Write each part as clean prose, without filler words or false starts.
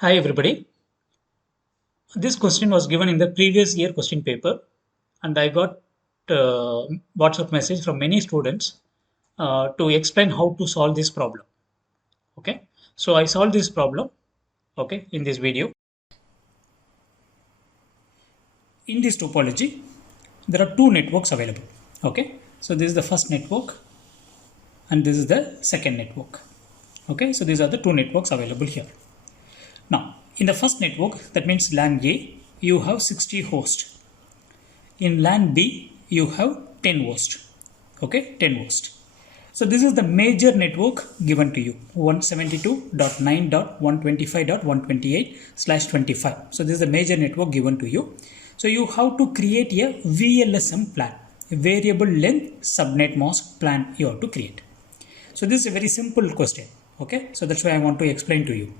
Hi everybody. This question was given in the previous year question paper, and I got WhatsApp message from many students to explain how to solve this problem. Okay, so I solved this problem. Okay, in this video. In this topology, there are two networks available. Okay, so this is the first network, and this is the second network. Okay, so these are the two networks available here. Now, in the first network, that means LAN A, you have 60 hosts. In LAN B, you have 10 hosts. Okay, 10 hosts. So this is the major network given to you, 172.9.125.128/25. So this is the major network given to you. So you have to create a VLSM plan, a variable length subnet mask plan you have to create. So this is a very simple question. Okay, so that's why I want to explain to you.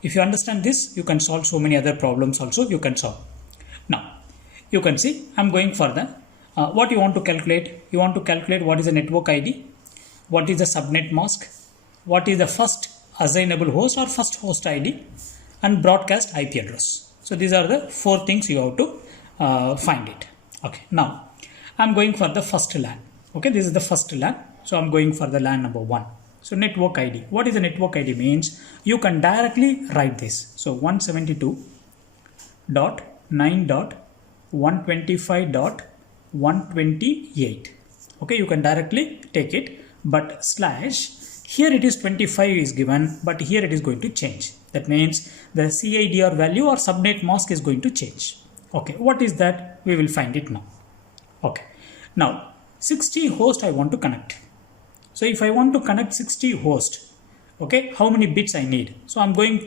If you understand this, you can solve so many other problems also you can solve. Now, you can see I'm going further. What you want to calculate? You want to calculate what is the network ID, what is the subnet mask, what is the first assignable host or first host ID, and broadcast IP address. So these are the four things you have to find it. Okay, now I'm going for the first LAN. Okay, this is the first LAN. So I'm going for the LAN number 1. So network ID. What is the network ID means? You can directly write this. So 172.9.125.128. Okay, you can directly take it, but slash here it is 25 is given, but here it is going to change. That means the CIDR value or subnet mask is going to change. Okay, what is that? We will find it now. Okay, now 60 host I want to connect. So if I want to connect 60 host, okay, how many bits I need? So I'm going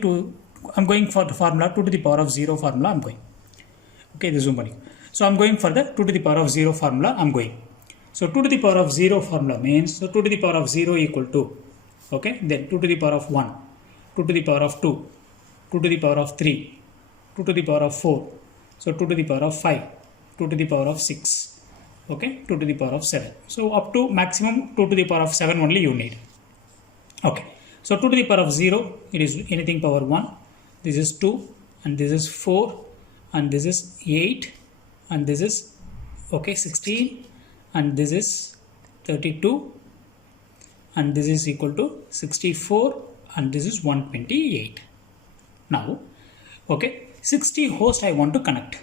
for the formula 2 to the power of 0 formula I'm going. Okay, this is money. So I'm going for the 2 to the power of 0 formula I'm going. So 2 to the power of 0 formula means, so 2 to the power of 0 equal to, okay, then 2 to the power of 1, 2 to the power of 2, 2 to the power of 3, 2 to the power of 4, so 2 to the power of 5, 2 to the power of 6. Okay, 2 to the power of 7. So up to maximum 2 to the power of 7 only you need. Okay, so 2 to the power of 0, it is anything power 1. This is 2, and this is 4, and this is 8, and this is, okay, 16, and this is 32, and this is equal to 64, and this is 128. Now, okay, 60 host I want to connect.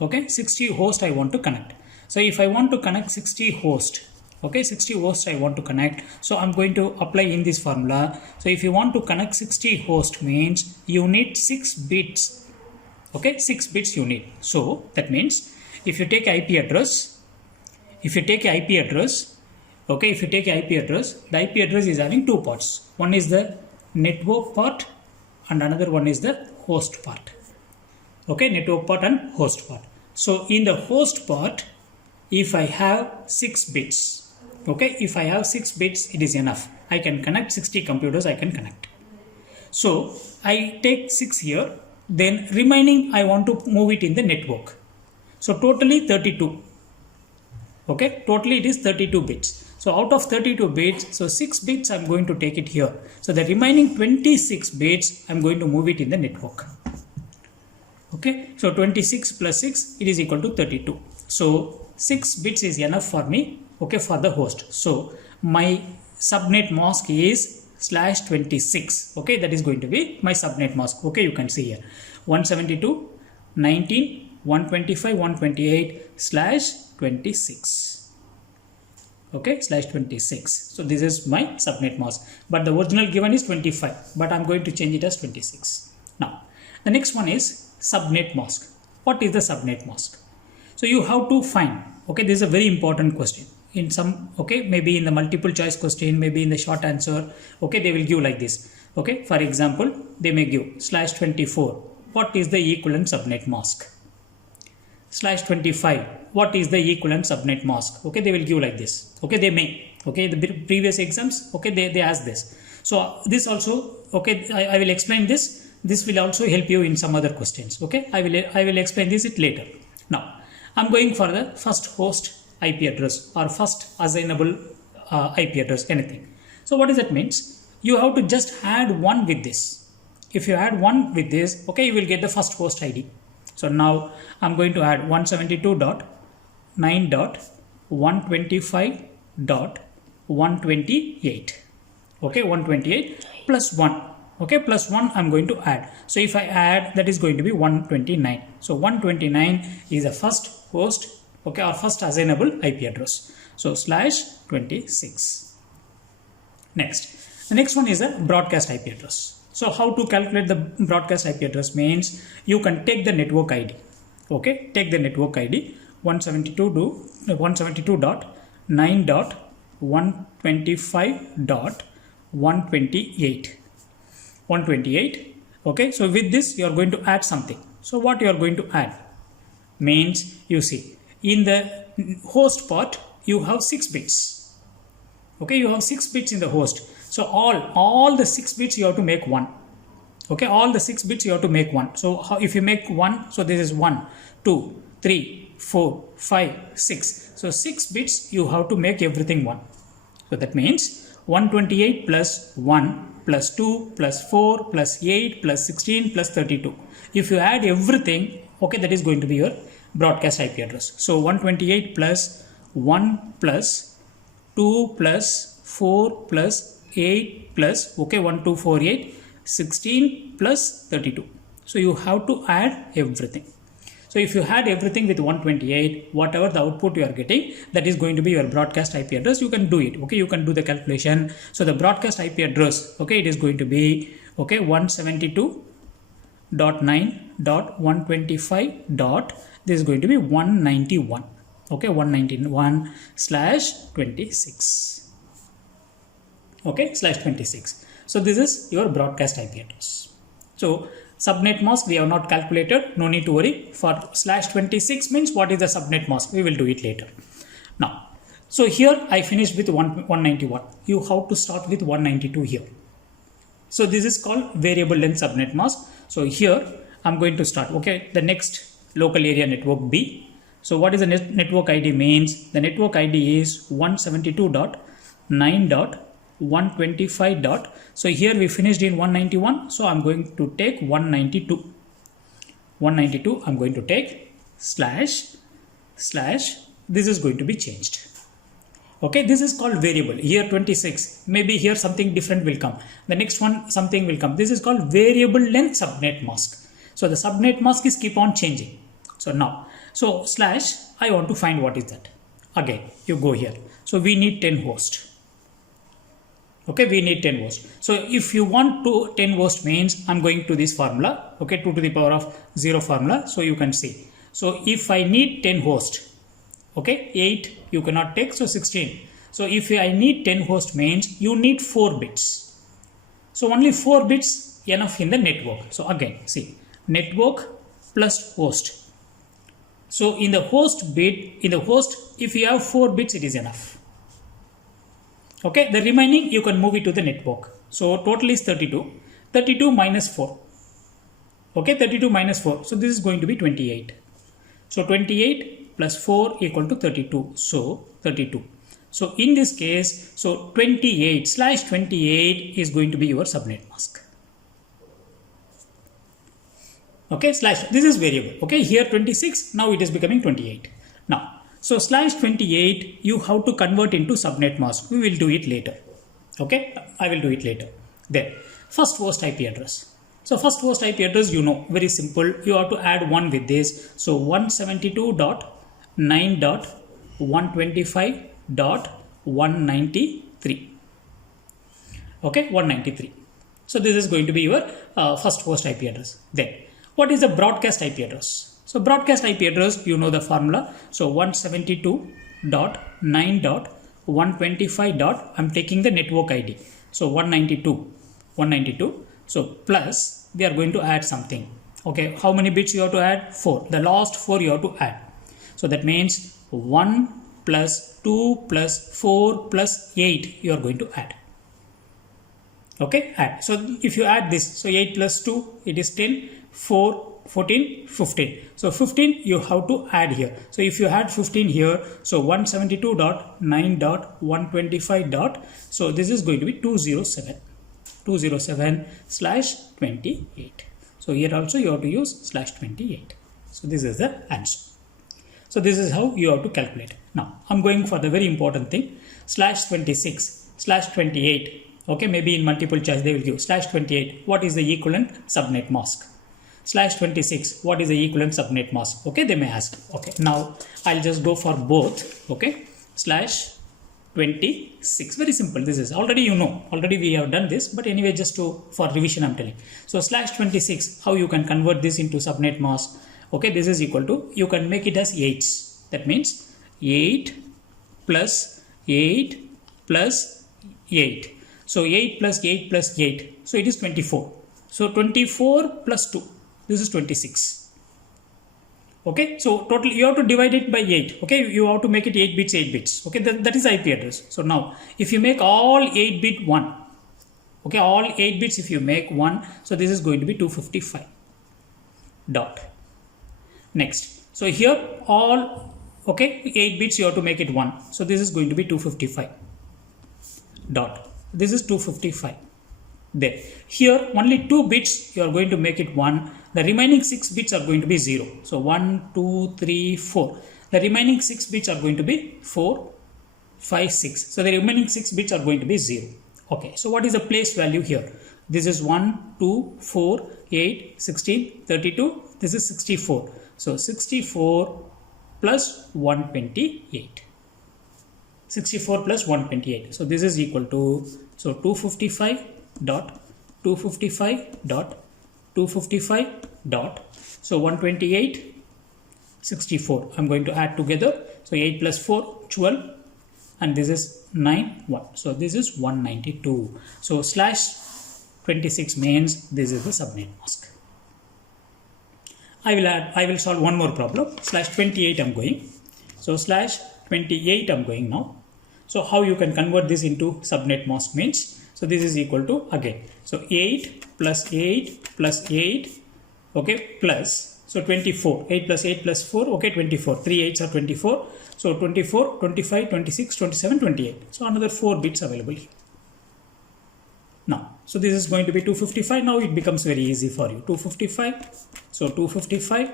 Okay, 60 host I want to connect. So if I want to connect 60 host, okay, 60 hosts I want to connect. So I'm going to apply in this formula. So if you want to connect 60 host means you need 6 bits. Okay, 6 bits you need. So that means if you take IP address, okay, the IP address is having two parts. One is the network part and another one is the host part. Okay, network part and host part. So in the host part, if I have 6 bits, okay, if I have 6 bits, it is enough. I can connect 60 computers, I can connect. So I take 6 here, then remaining I want to move it in the network. So totally 32. Okay, totally it is 32 bits. So out of 32 bits, so 6 bits I'm going to take it here. So the remaining 26 bits I'm going to move it in the network. Okay, so 26 plus 6, it is equal to 32. So 6 bits is enough for me, okay, for the host. So my subnet mask is /26. Okay, that is going to be my subnet mask. Okay, you can see here 172.19.125.128/26. Okay, /26. So this is my subnet mask, but the original given is 25, but I'm going to change it as 26. Now the next one is subnet mask. What is the subnet mask? So you have to find, okay, this is a very important question. In some, okay, maybe in the multiple choice question, maybe in the short answer, okay, they will give like this. Okay, for example, they may give /24. What is the equivalent subnet mask? /25. What is the equivalent subnet mask? Okay, they will give like this. Okay, they may. Okay, the previous exams, okay, they ask this. So this also, okay, I will explain this. This will also help you in some other questions. Okay, I will explain this later. Now I'm going for the first host IP address or first assignable IP address, anything. So what does that means? You have to just add 1 with this. if you add 1 with this, okay, you will get the first host ID. So now I'm going to add 172.9.125.128. Okay, 128 plus 1. Okay, plus 1 I'm going to add. So if I add, that is going to be 129. So 129 is the first host, okay, or first assignable IP address. So /26. Next, the next one is a broadcast IP address. So how to calculate the broadcast IP address means you can take the network ID. Okay, take the network ID 172.9.125.128. 128. Okay, so with this you are going to add something. So what you are going to add means, you see, in the host part you have 6 bits. Okay, you have 6 bits in the host. So all the 6 bits you have to make 1. Okay, all the 6 bits you have to make 1. So if you make 1, so this is 1, 2, 3, 4, 5, 6. So 6 bits you have to make everything 1. So that means 128 plus 1 plus 2 plus 4 plus 8 plus 16 plus 32. If you add everything, okay, that is going to be your broadcast IP address. So 128 plus 1 plus 2 plus 4 plus 8 plus, okay, 1, 2, 4, 8, 16 plus 32. So you have to add everything. So if you add everything with 128, whatever the output you are getting, that is going to be your broadcast IP address. You can do it. Okay, you can do the calculation. So the broadcast IP address, okay, it is going to be, okay, 172.9.125. This is going to be 191. Okay, 191/26. Okay, /26. So this is your broadcast IP address. So subnet mask we have not calculated, no need to worry. For /26 means what is the subnet mask, we will do it later. Now, so here I finished with 191. You have to start with 192 here. So this is called variable length subnet mask. So here I'm going to start, okay, the next local area network B. So what is the network ID means? The network ID is 172.9.125. So here we finished in 191. So I'm going to take 192. 192 I'm going to take / this is going to be changed. Okay, this is called variable. Here 26. Maybe here something different will come. The next one something will come. This is called variable length subnet mask. So the subnet mask is keep on changing. So now, so / I want to find what is that. Again, you go here. So we need 10 hosts. Okay, we need 10 hosts. So if you want to 10 hosts means I'm going to this formula. Okay, 2 to the power of 0 formula. So you can see. So if I need 10 hosts, okay, 8 you cannot take, so 16. So if I need 10 hosts means you need 4 bits. So only 4 bits enough in the network. So again, see, network plus host. So in the host bit, if you have 4 bits, it is enough. Okay, the remaining you can move it to the network. So total is 32. 32 minus 4. Okay, 32 minus 4. So this is going to be 28. So 28 plus 4 equal to 32. So 32. So in this case, so 28/28 is going to be your subnet mask. Okay, this is variable. Okay, here 26, now it is becoming 28. Now, so /28 you have to convert into subnet mask. We will do it later. Okay, I will do it later. Then first host IP address. So first host IP address, you know, very simple. You have to add 1 with this. So 172.9.125.193. Okay, 193. So this is going to be your first host IP address. Then what is the broadcast IP address? So broadcast IP address, you know the formula. So 172.9.125. I'm taking the network ID. So 192. So plus we are going to add something. Okay, how many bits you have to add? 4. The last 4 you have to add. So that means 1 plus 2 plus 4 plus 8 you are going to add. Okay, add. So if you add this, so 8 plus 2, it is 10, 4, 14, 15. So 15 you have to add here. So if you add 15 here, so 172.9.125. So this is going to be 207. 207/28. So here also you have to use /28. So this is the answer. So this is how you have to calculate. Now I'm going for the very important thing, /26/28. Okay, maybe in multiple choice they will give /28. What is the equivalent subnet mask? /26. What is the equivalent subnet mask? Okay, they may ask. Okay, now I'll just go for both. Okay, /26. Very simple. This is already, you know, already we have done this, but anyway, just for revision I'm telling. So /26, how you can convert this into subnet mask? Okay, this is equal to, you can make it as 8s. That means 8 plus 8 plus 8. So 8 plus 8 plus 8. So it is 24. So 24 plus 2. This is 26. Okay, so total you have to divide it by 8. Okay, you have to make it 8 bits, 8 bits. Okay, that is IP address. So now if you make all 8 bit 1, okay, all 8 bits if you make 1, so this is going to be 255 dot. Next, so here all, okay, 8 bits you have to make it 1. So this is going to be 255 dot. This is 255. There. Here only 2 bits you are going to make it 1. The remaining 6 bits are going to be 0. So 1, 2, 3, 4. The remaining 6 bits are going to be 4, 5, 6. So the remaining 6 bits are going to be 0. Okay, so what is the place value here? This is 1, 2, 4, 8, 16, 32. This is 64. So 64 plus 128. 64 plus 128. So this is equal to, so 255 dot 255 dot 255 dot. So 128, 64. I'm going to add together. So 8 plus 4, 12. And this is 9, 1. So this is 192. So /26 means this is the subnet mask. I will solve one more problem. /28 I'm going. So /28 I'm going now. So how you can convert this into subnet mask means, so this is equal to, again, so 8 plus 8 plus 8, okay, plus, so 24, 8 plus 8 plus 4, okay, 24, 3 8s are 24, so 24, 25, 26, 27, 28, so another 4 bits available here. Now, so this is going to be 255. Now it becomes very easy for you. 255. So 255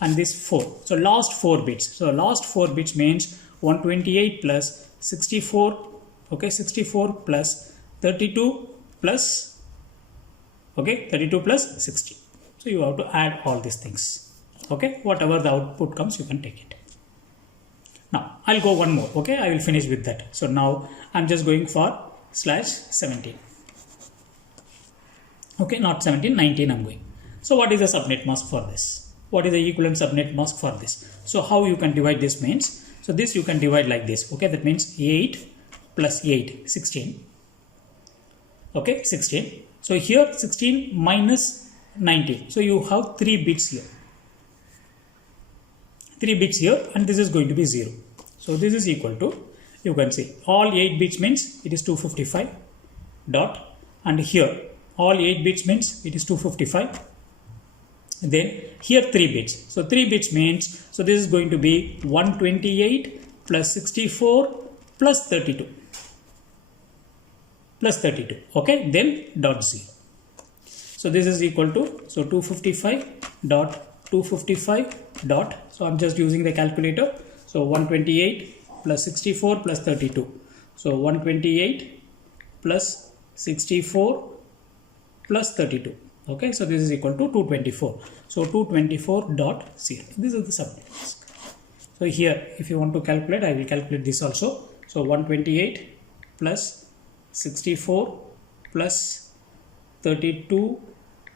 and this 4. So last 4 bits. So last 4 bits means 128 plus 64. Okay, 64 plus 32 plus, okay, 32 plus 60. So you have to add all these things. Okay, whatever the output comes, you can take it. Now I'll go one more. Okay, I will finish with that. So now I'm just going for /17. Okay, not 17, 19 I'm going. So what is the subnet mask for this? What is the equivalent subnet mask for this? So how you can divide this means, so this you can divide like this. Okay, that means 8 plus 8, 16. Okay, 16. So here 16 minus 19. So you have 3 bits here. 3 bits here and this is going to be 0. So this is equal to, you can see all 8 bits means it is 255 dot, and here all 8 bits means it is 255. Then here 3 bits. So 3 bits means, so this is going to be 128 plus 64 plus 32. Plus 32. Okay, then dot 0. So this is equal to, so 255 dot 255 dot, so I'm just using the calculator. So 128 plus 64 plus 32. So 128 plus 64 plus 32. Okay, so this is equal to 224. So 224.0. This is the subnet mask. So here, if you want to calculate, I will calculate this also. So 128 plus 64 plus 32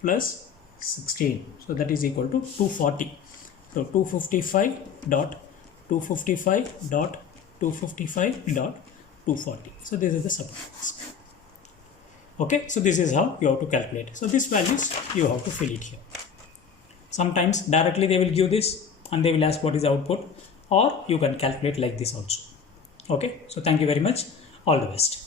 plus 16. So that is equal to 240. So 255.255.255.240. So this is the subnet mask. Okay, so this is how you have to calculate. So these values you have to fill it here. Sometimes directly they will give this and they will ask what is the output, or you can calculate like this also. Okay, so thank you very much. All the best.